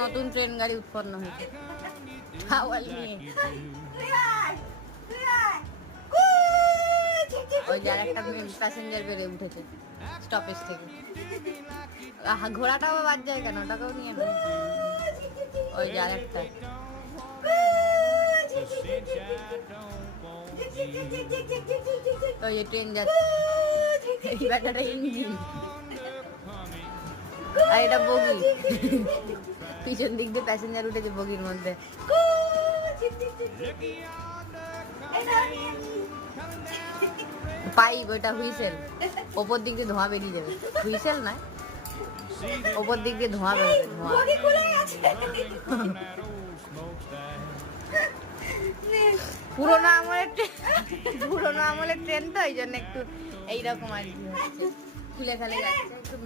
নতুন ট্রেন গাড়ি উৎপন্ন হয়েছে হাওয়াল নিয়ে। ওই যার একটা প্যাসেঞ্জার বেড়ে উঠেছে স্টপেজ থেকে। ঘোড়াটাও বাদ যায় কেন, ওটাকেও নিয়ে নেয়। ওই যার একটা ওই ট্রেন যাচ্ছে, এই ব্যাটাটা ইঞ্জিন আর এটা বগি। পিছন দিক দিয়ে প্যাসেঞ্জার উঠেছে বগির মধ্যে। পাইপ, ওইটা হুইসেল। ওপর দিক দিয়ে ধোঁয়া বেরিয়ে যাবে। হুইসেল না, ওপর দিক দিয়ে ধোঁয়া বেরোবে, ধোঁয়া। পুরোনো আমলের ট্রেন তো, এই জন্য একটু এইরকম আর কি হচ্ছে, খুলে ফেলে যাচ্ছে একটু।